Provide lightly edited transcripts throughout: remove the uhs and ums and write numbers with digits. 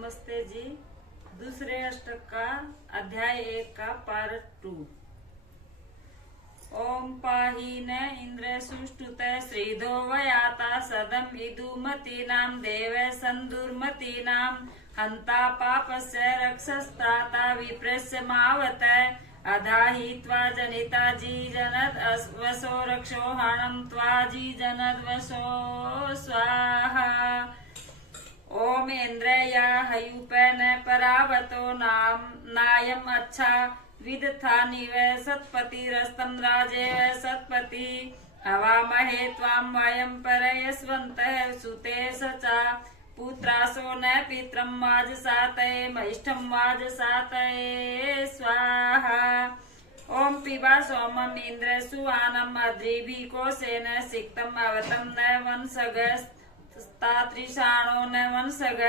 नमस्ते जी। दूसरे अष्टक का अध्याय 1 का पार्ट 2। ओम पाहि न इंद्र सुष्टुत श्रीधो वयाता सदम इदुमतीनां देव संदुर्मतीनां हंता पापस्य रक्षस्त्राता विप्रस्य मावत अधाहि त्वा जनिता जी जनद वसो रक्षोहणं त्वा जी जनद वसो स्वाहा। ओम इंद्र या हयुपन परावतो नायम अच्छा विदथा निवे सत्पति रस्तम राजे सत्पति हवामहे त्वाम वयम परयस्वन्तः सुते सचा पुत्रासो न पित्रम वाजसातये महिष्ठम वाजसातये स्वाहा। ओम पिबा सोमम इंद्र सुवानम अद्रिभिकोसेन सिक्तम अवतम न वंसगस्तात्रिषाणो न वंसग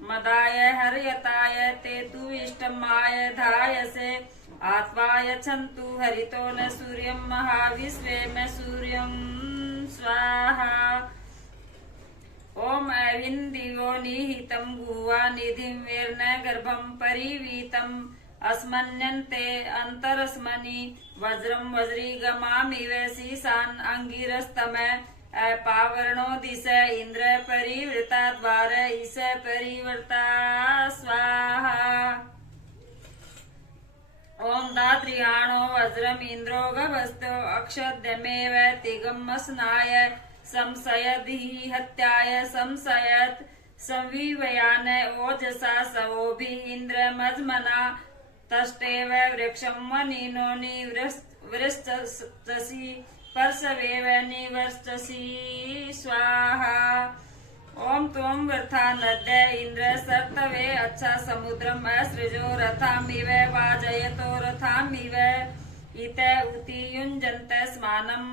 मदाय हर्यताय ते तु इष्टमाय धायसे आत्वाय छन्तु हरितो न सूर्यं महाविश्वे में सूर्यं स्वाहा। ओम अविन्दिवो निहितं गुहा निधिं वेर्न गर्भं परिवीतम् अस्मन्यन्ते अन्तरस्मनि वज्रं वज्रीगमामिव शीशान् अंगिरस्तम अपावर्णो दिश इंद्र परिवृता द्वार ईश परिवर्ता स्वाहा। ओम दात्रियाणो वज्रम इंद्रो गभस्तो अक्षद्यमेव तिगमस्नाय संशयधि हत्याय संशयत संविवयान ओजसा सवोभि इंद्र मज्मना तष्टेव वृक्षं वनिनो निवृष्टसि परसवेव निवर्ष्टसि स्वाहा। ओम त्वं वृथा नद्य इंद्र सर्तवे अच्छा समुद्रम असृजो रथामिव वाजयतो रथामिव इत उति युञ्जन्त स्मानम्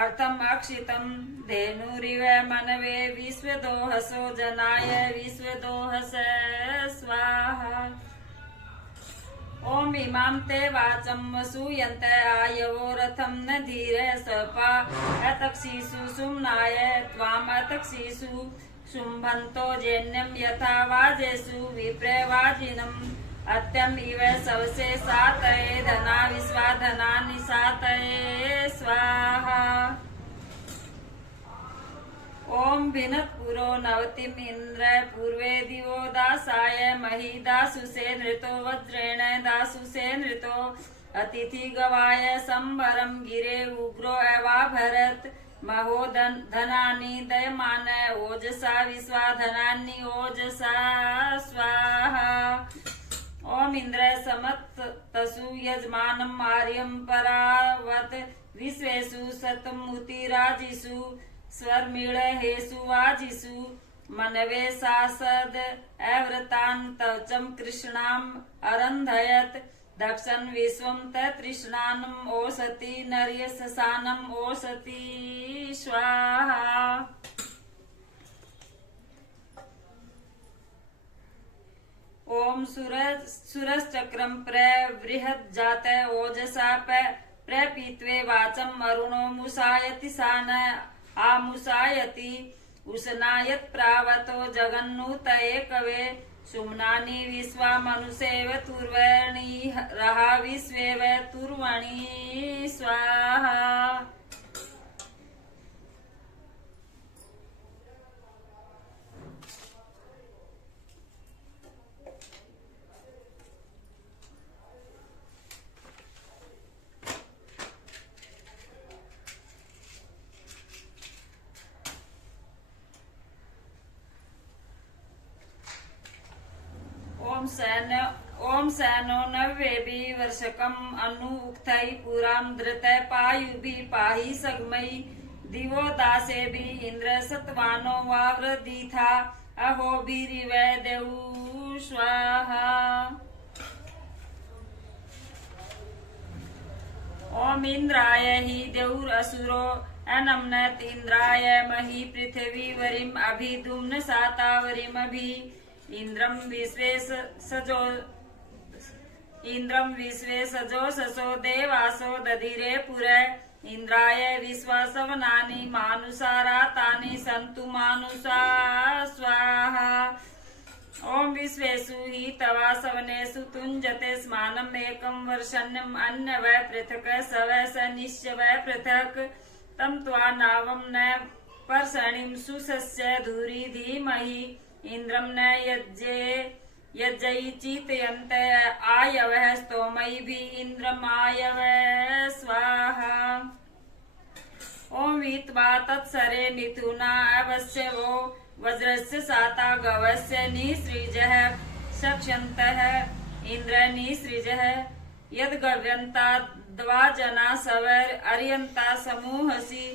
अर्थम अक्षितम धेनुरिव मनवे विश्वदोहसो जनाय विश्वदोहस स्वाहा। ओम इमां ते वाचं वसूयन्त आयवो रथं न धीरे सपा अतक्षिषु सुम्नाय त्वाम् अतक्षिषु शुम्भन्तो जैन्यं यथा वाजेषु विप्रवाजिनम् अत्यम् इव सवसे सातये धना विश्वा धनानि सातये स्वाहा। ओम भिनत्पुरो नवतिम् इंद्र पूर्वे दिवो दासाय मही दासुषे नृतो वज्रेण दासुषे नृतो अतिथि गवाय संवरम गिरे उग्रो अवाभरत महो धनानि दयमान ओजसा विश्वा धनानि ओजसा स्वाहा। ओम इंद्र समत्तसु यजमानम् आर्यं परावत विश्वेषु सतमुतिराजिषु स्वर्मिळहेषु वाजिषु मनवे सासद अव्रतान् तवचं कृष्णाम् अरन्धयत् दक्षन् विश्वं ततृष्णानम् ओषति नर्यससानम् ओषति स्वाहा। ओम सुरश्चक्रं प्रवृहज्जात ओजसा प्रपीत्वे वाचम् अरुणो मुसायति सान आमुसायति उशनायत् प्रावतो जगन्नुतये कवे सुम्नानि विश्वा मनुषेव तुर्वणि रहा विश्वेव तुर्वणि स्वाहा। ओम सैनो नव्येभि वर्षकम् अनु उक्थै पुरां धृत पायुभि पाहि सग्मयि दिवो दासेभि इंद्र सत्वानो वावृदीथा अहोभिरिव देवु स्वाहा। ओम इंद्राय हि देवुरसुरो अनम्नत इंद्राय मही पृथिवी वरिम अभिदुम्न सातावरिमभि इंद्रं विश्वे सजो देवासो दधिरे पुरे इंद्राय विश्वासवनानि मानुषारातानि सन्तु मानुषा स्वाहा। ओम विश्वेषु हि तवा सवनेषु तुञ्जते स्मानम् एकं वर्षण्यम् अन्य वै पृथक् स वै स निश्च वै पृथक् तं त्वा नावं न पर्षणिं सुसस्य धूरि धीमहि इन्द्रं न यज्जयिचितयन्त आयवः स्तोमैभिः इन्द्रम् आयवः स्वाहा। ओम वित्वा तत्सरे मिथुना अवश्य वो वज्रस्य साता गवस्य निसृजः शक्ष्यन्तः इन्द्र निसृजः यद्गव्यन्ता द्वाजना सवर अर्यन्ता समूहसि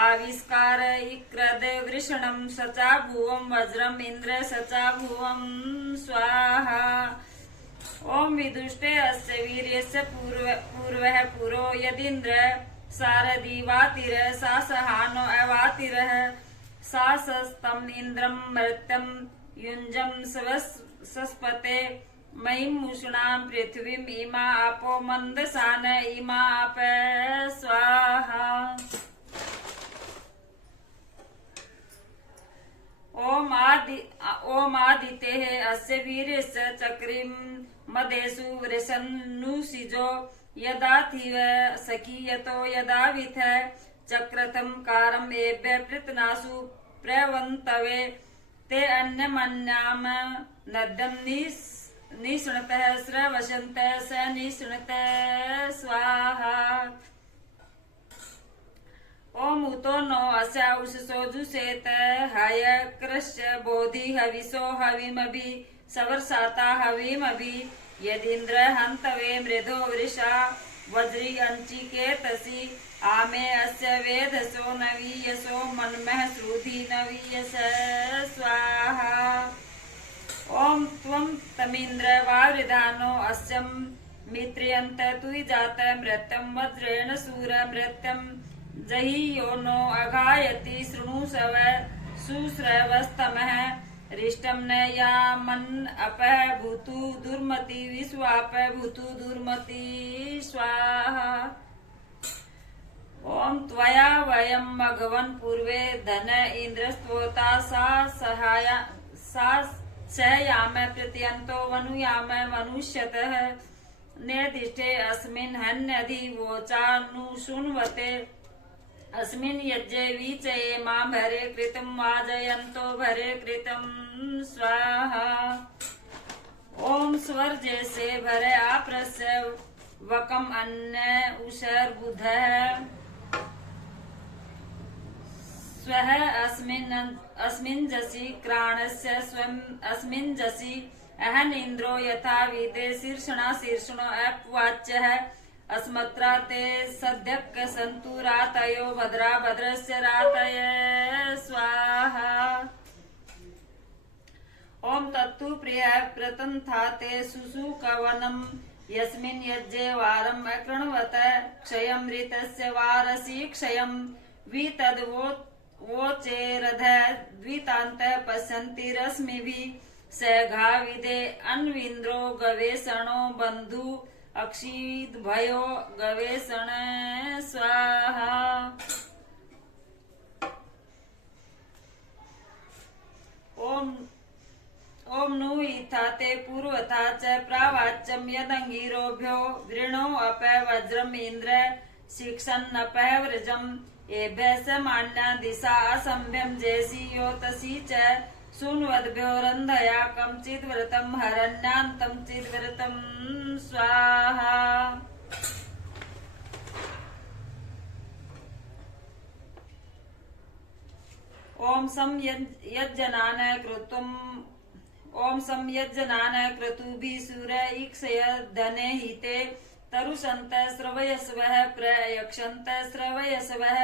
आविष्कार इक्रद वृषणं सचा भुवं वज्रम् इन्द्र सचा भुवं स्वाहा। ओम विदुष्टे अस्य वीर्यस्य पूर्वः पुरो यदिन्द्र सारथी वातिर सा सहानो अवातिरः सासस्तम् इन्द्रं मर्त्यं युञ्जं सस्पते महिमुषणां पृथ्वीम् इमा आपो मन्दसान इमा आप स्वाहा। ओम आदितेः अस्य वीर्यस्य चक्रिं मदेषु वृषन्नुषिजो यदाथिव सखीयतो यदाविथ चक्रतं कारम् एभ्य पृतनासु प्रवन्तवे ते अन्यमन्याम नद्यं निष्णतः स्रवशन्तः स निष्णतः स्वाहा। ओम उतो नो अस्या उषसो जुषेत हय कृष्य बोधि हविषो हविमभि सवर्षाता हविमभि यदिन्द्र हन्तवे मृधो वृषा वज्री अंचिकेतसि आमे अस्य वेधसो नवीयसो मन्मः श्रुधि नवीयस स्वाहा। ओम त्वं तमिन्द्र वावृधानो अस्यं मित्र्यन्त तुयजात मृत्यं वज्रेण सूर मृत्यं जहि यो नो अघायति शृणु सव सुश्रवस्तमः रिष्टं न यामन् अपः भूतु दुर्मति विश्वाप भूतु दुर्मति स्वाहा। ओम त्वया वयं मघवन् पूर्वे धन इन्द्रस्त्वोता सा सहयाम प्रत्यन्तो वनुयाम मनुष्यतः नेदिष्टे अस्मिन् हन्यधि वोचानुशृण्वते अस्मिन् यज्ञे वीचये मां भरे कृतं वाजयन्तो भरे कृतं स्वाहा। ओम स्वर्जे से भरे आप्रस्य वकम अन्य उषर बुधः स्वः अस्मिन् जसि क्राणस्य स्वम् अस्मिन् जसि अहन इन्द्रो यथा विदे शीर्षणा शीर्षणो अपवाच्यः अस्मत्रा ते सद्यक् सन्तु रातयो भद्रा भद्रस्य रातय स्वाहा। ओम तत्तु प्रिय प्रतन्था ते सुसुकवनम् यस्मिन् यज्ञे वारम् अकृण्वत क्षयमृतस्य वारसि क्षयम् वितद्वोचेरध द्वितान्तः पश्यन्ति रश्मिभिः सघा विदे अन्विन्द्रो गवेषणो बन्धु अक्षिद भयो गवेषण स्वाहा। ओम नु इथा ते पूर्वथा च प्रावाच्यं यदंगिरोभ्यो वृणो अप वज्रम इन्द्र शिक्षन्नपः व्रजम् एभ्यः समान्या दिशा असंभ्यं जैसी योतसी च सुन्वद्भ्यो रन्धया कञ्चिद्व्रतं हरण्यान्तं चिद्व्रतं स्वाहा। ओम संयज्जनान क्रतुभिः सूर ईक्षय धने हिते तरुषन्त श्रवयस्वः प्रयक्षन्त श्रवयस्वः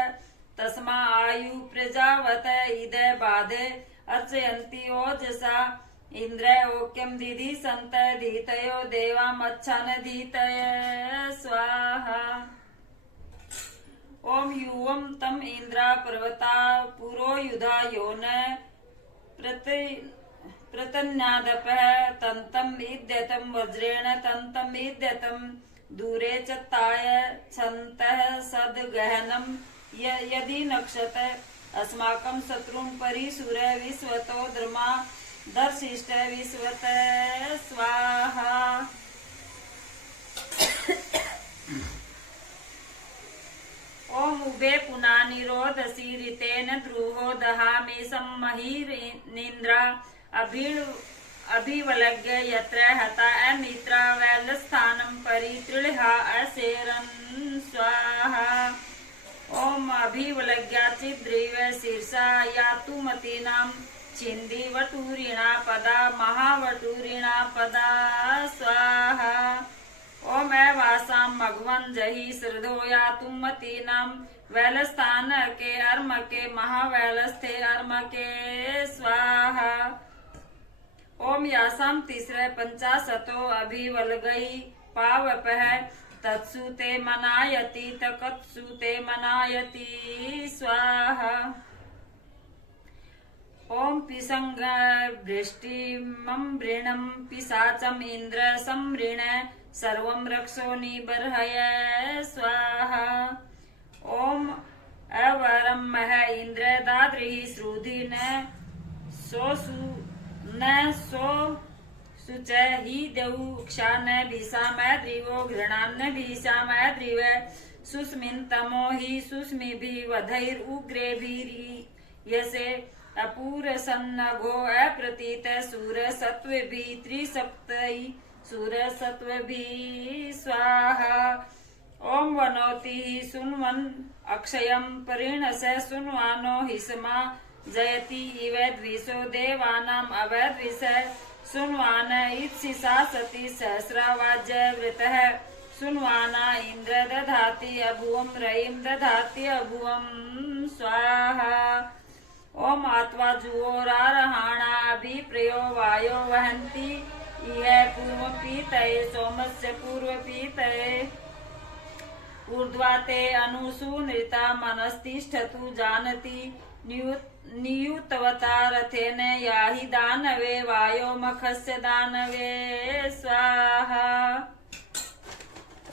तस्मा आयु प्रजावत इद बाधे अर्चयन्ति ओजसा इन्द्र ओक्यं दिधि सन्त धीतयो देवामच्छन धीतय स्वाहा। ओम युवं तम इन्द्रा पर्वता पुरो युधा यो न प्रतन्यादपः तन्तं इद्यतं वज्रेण तन्तं इद्यतं दूरे चत्ताय छन्तः सद्गहनं यदि नक्षत अस्माकं शत्रुं परिसुर विश्वतो द्रमा दर्शिष्ट विश्वत स्वाहा। ओम उभे पुना निरोधसी ऋतेन द्रुहो दहामि सम्महीरिन्द्रा अभिवलग्य यत्र हता अमित्रा वैलस्थानं परितृळ्हा असेरन् स्वाहा। ओम अभिवलग्या चिद्रिव शीर्षा यातु मतीनां छिन्दिवटूरिणा पदा महावटूरिणा पदा स्वाहा। ओम वासां मघवन जहि श्रद्धो यातु मतीनां वैलस्थान के अर्म के महावैलस्थे अर्म के स्वाहा। ओम यासां तीसरे पंचाशतो अभिवलगई पावपः तत्सु ते मनायति तकत्सु ते मनायति स्वाहा। ओम पिसंग वृष्टिमृणं पिशाचम इंद्र समृण सर्वं रक्षो निबर्हय स्वाहा। ओम अवरम मह इंद्र दाद्रिः श्रुधि न सो सुच ही देऊक्षा न भीषा मैद्रिवो घृणान्न भीषा मैद्रिव सुस्मिन तमो ही सुस्मि भी वधैर उग्रे भी यसे अपूर सन्नघो अप्रतीत सूर सत्व भी त्रिसप्तई सूर सत्व भी स्वाहा। ओम वनोति सुन्वन अक्षयं परिणस सुन्वानो हिस्मा जयति इव द्विषो देवानाम् अवद्विष सुन्वान इत्सिसा सति सहस्रावाज्य वृतः सुन्वाना इन्द्र दधाति अभुवं रयिं दधाति अभुवं स्वाहा। ओम आत्वा जुओरारहाणा अभिप्रयो वायो वहन्ति इह पूर्वपीतये सोमस्य पूर्वपीतये ऊर्ध्वा ते अनुसु नृता मनस्तिष्ठतु जानति नियुतवता रथेन याहि दानवे वायो मखस्य दानवे स्वाहा।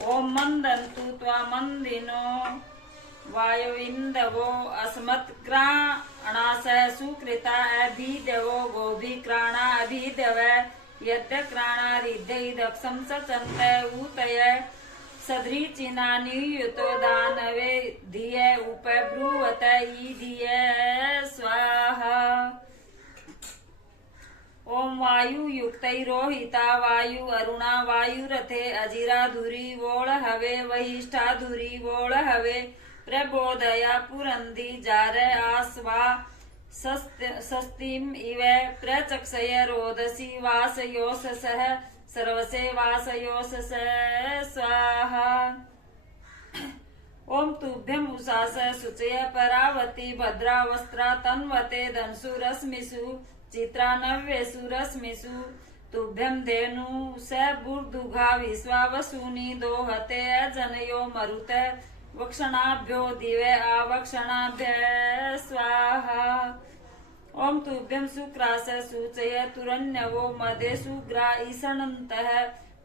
ओम मंदन्तु त्वा मंदिनो वायो इन्दवो अस्मत्क्राणास सुकृता अभिदेवो गोभिक्राणा अभिदेव यद्क्राणा रिद्धैदक्षं सचन्त ऊतय सदृचिना नियुतो दानवे धिय उपब्रुवत ईधिय स्वाहा। ओम वायु युक्तैरोहिता वायु अरुणा वायुरथे अजिरा धुरी वोळ हवे वहिष्ठा धुरी वोळ हवे प्रबोधया पुरंदी जार आस्वा सस्तिम इव प्रचक्षय रोदसी वासयोस सह सर्वसे वासयोस स्वाहा। ओम तुभ्यं उषास शुचय परावती भद्रावस्त्रा तन्वते धनसु रश्मिषु चित्रा नव्येषु रश्मिषु तुभ्यं धेनु स बुर्दुघा विश्वावसूनि दोहते जनयो मरुत वक्षणाभ्यो दिवे आवक्षणाभ्य स्वाहा। ओम तुभ्यं शुक्रास सूचय तुरण्यवो मदे सुग्रा ईषणन्तः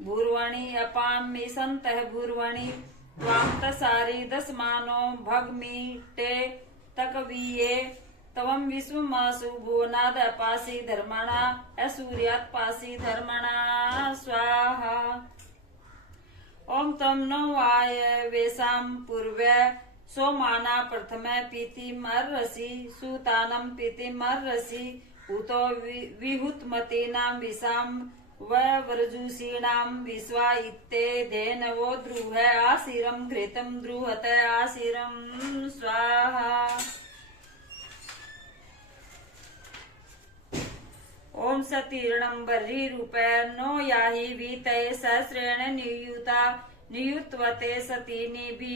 भूर्वणि अपामिषन्तः भूर्वणि त्वां तसारि दस्मानो भग्मीटे तकवीये तवं विश्वमासु भुवनाद अपासि धर्मणा असूर्यात् पासि धर्मणा स्वाहा। ओम तम नो वाय वेशां पूर्व्य सोमाना प्रथम पीतिमर्हसि सुतानं पीतिमर्हसि उतो विहुतमतीनां विषां वव्रजुषीणां विश्वा इत्ते धेनवो द्रुह आशिरं घृतं द्रुहत आशिरं स्वाहा। ओम सतीर्णं बर्हिरूपे नो याहि वीतये सहस्रेण नियुता नियुत्वते सती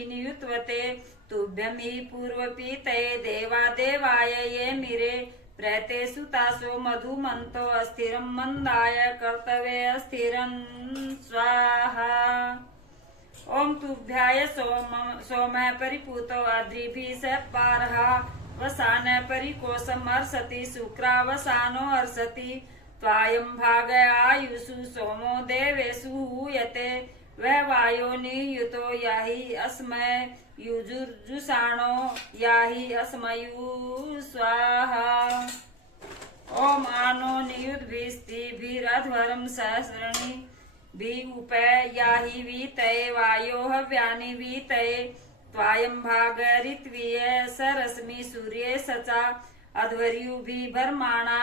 नियुत्वते तुभ्यं हि पूर्वपीतये देवा देवाय ये मिरे प्रते सुतासो मधुमन्तो अस्थिरं मंदाय कर्तवे अस्थिरं स्वाहा। ओम तुभ्याय सोम परिपूतो अद्रिभिः सत्पारः वसान परिकोशम् अर्षति शुक्रावसानो अर्षति त्वायं भाग आयुषु सोमो देवेषु हूयते वह वायो नियुतो याहि अस्मय युजुर्जुषाणो याहि अस्मयु स्वाहा। ओम आनो नियुद्भिस्त्रिभिरध्वरं सहस्रणी भी उपै याहि वीतये वायो हव्यानि वीतये त्वायं भागरित्वीय सरश्मि सूर्ये सचा अध्वर्युभि भर्माणा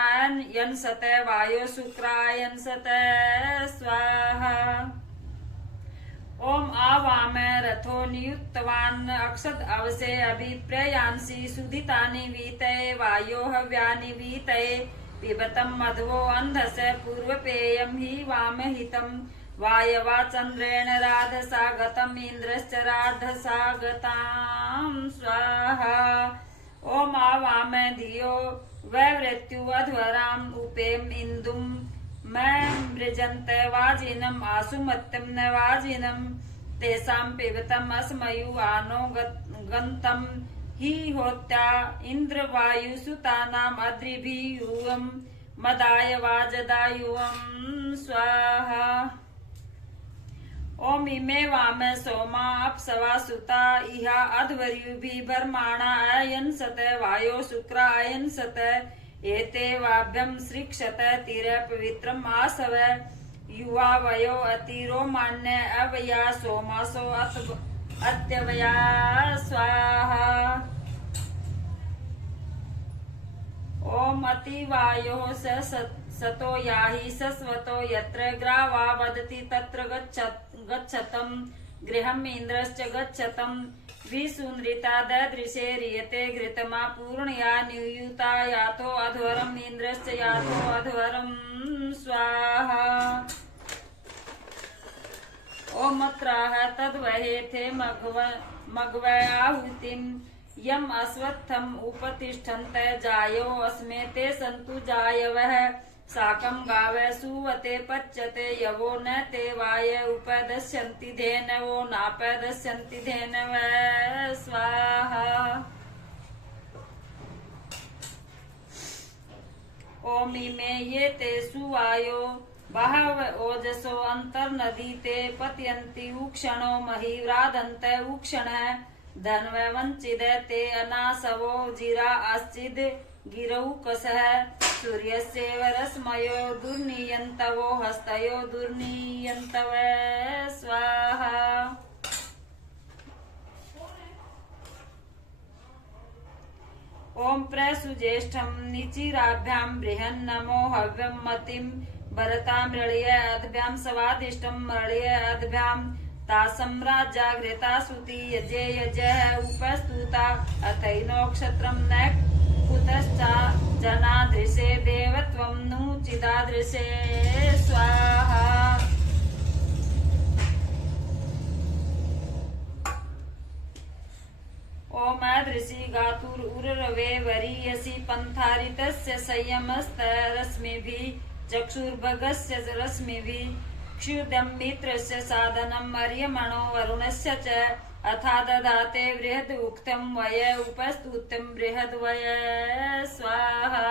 यंसत वायो शुक्रायंसत स्वाहा। ओम आवाम रथो नियुक्तवान् अक्षद अवसे अभिप्रयांसि सुदितानि वीतये वायो हव्यानि वीतये पिबतं मध्वो अन्धस्य पूर्वपेयं हि वामहितं वायवा चन्द्रेण राधसा गतम् इन्द्रश्च राधसा गतां स्वाहा। ओम आवाम धियो वैवृत्यु अध्वराम् उपेम इन्दुम् मृजन्त वाजिनम् आसुमत्यं न वाजिनं तेषां पिबतम् अस्मयु आनो गन्तं हि होत्या इन्द्रवायुसुतानाम् अद्रिभियुवं मदाय वाजदायुवं स्वाहा। ओम इमे वाम सोमा अप्सवा सुता इहा अध्वर्युभिः भर्माणा अयंसत वायो शुक्रा अयंसत एते वाभ्यं सृक्षत तीर पवित्रम् आसव युवा वयो अतिरोमान्य अवया सोमासो अत्यवया स्वाहा। ओम अतिवायो सतो याहि सस्वतो यत्र ग्रावा वदति तत्र गच्छतं गृहम् इन्द्रश्च गच्छतं विसुनृता ददृशे रियते घृतमा पूर्णया नियुता यातो अध्वरम् इन्द्रश्च यातो अध्वरम् स्वाहा। ओम अत्राह तद्वहेथे मघवै आहुतिम् यम अश्वत्थम् उपतिष्ठन्त जायो अस्मे ते सन्तु जायवः साकं गावै सुवते पच्यते यवो न ते वाय उपदस्यन्ति धेनवो नापदस्यन्ति धेनवः स्वाहा। ओम इमे ये ते सुवायो बहव ओजसो अंतर्नदी ते पतयन्ति उक्षणो महिव्रादन्त उक्षणः धन्वै वञ्चिद ते अनासवो जिरा आश्चिद गिरौ कसः सूर्यस्यैव रश्मयो दुर्नीयन्तवो हस्तयो दुर्नीयन्तवः स्वाहा। ओम प्रसुज्येष्ठं निचिराभ्यां बृहन्नमो हव्यं मतिं भरतां मृळय अद्भ्यां सवादिष्टं मृळय अद्भ्यां तासं राज्याघृता सुति यजे यजः उपस्तुता अथैनो क्षत्रं न कुतश्चा जनादृशे देवत्वं नु चिदादृशे स्वाहा। ओम अदृशी गातुरुरवे वरीयसी पन्थारितस्य संयमस्तरश्मिभिः चक्षुर्भगस्य रश्मिभिः क्षुदं मित्रस्य साधनम् अर्यमणो वरुणस्य च अथा दधाते बृहद उक्तं वय उपस्तुतं बृहद्वय स्वाहा।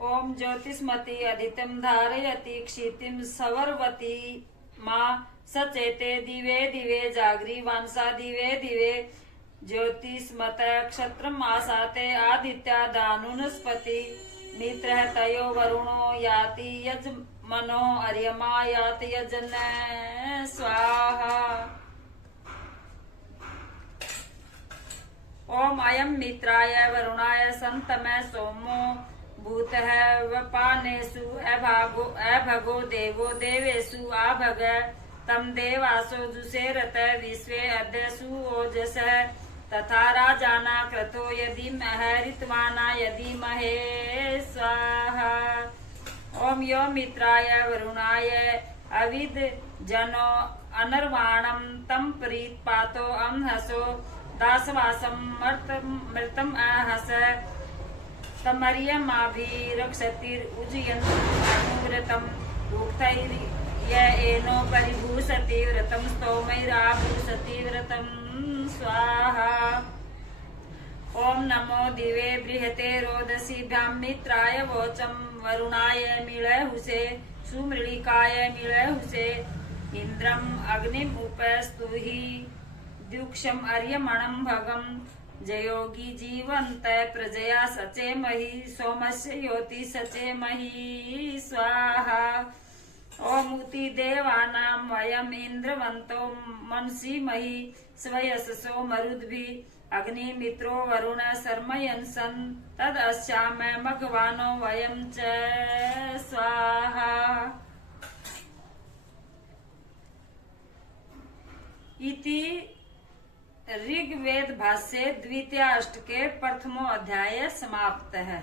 ओम ज्योतिष्मती अदितिं धारयति क्षितिं सवर्वती मां सचेते दिवे दिवे जाग्रीवांसा दिवे दिवे ज्योतिष्मत क्षत्रम् आसाते आदित्या दानुनस्पति मित्रः तयो वरुणो याति यजमनो अर्यमा याति यजन स्वाहा। ओम अयं मित्राय वरुणाय सन्तमे सोमो भूतः वपानेषु अभगो देवो देवेषु आभग तं देवासो जुषेरत विश्वे अद्यसु ओजसः तथा राजाना क्रतो यदि ऋत्वाना यदि महे स्वाहा। ओम यो मित्राय वरुणाय अविद जनो अनर्वाणं तं प्रीत्पातो अम्हसो दासवासं मृतम् आहस तमर्यमाभिरक्षतिरुजयन्तम् उक्तैर्य एनो परिभूषति व्रतं स्तोमैराभूषति व्रतं स्वाहा। ओम नमो दिवे बृहते रोदसीभ्यां मित्राय वोचम वरुणाय मीळे हुसे सुमृळिकाय मीळे हुसे इंद्रम अग्निम उपस्तुहि द्युक्षम अर्यमणं भगम जयोगी जीवंत प्रजया सचेमहि सोमस्य योति सचेमहि स्वाहा ओमुति देवानां वयम् इन्द्रवन्तो मनसीमहि स्वयससो मरुद्भिः अग्निमित्रो वरुण शर्मयन्सन् तदस्याम मघवानो वयं च स्वाहा। इति ऋग्वेद भाष्ये द्वितीयाष्टके प्रथमो अध्याय समाप्त है।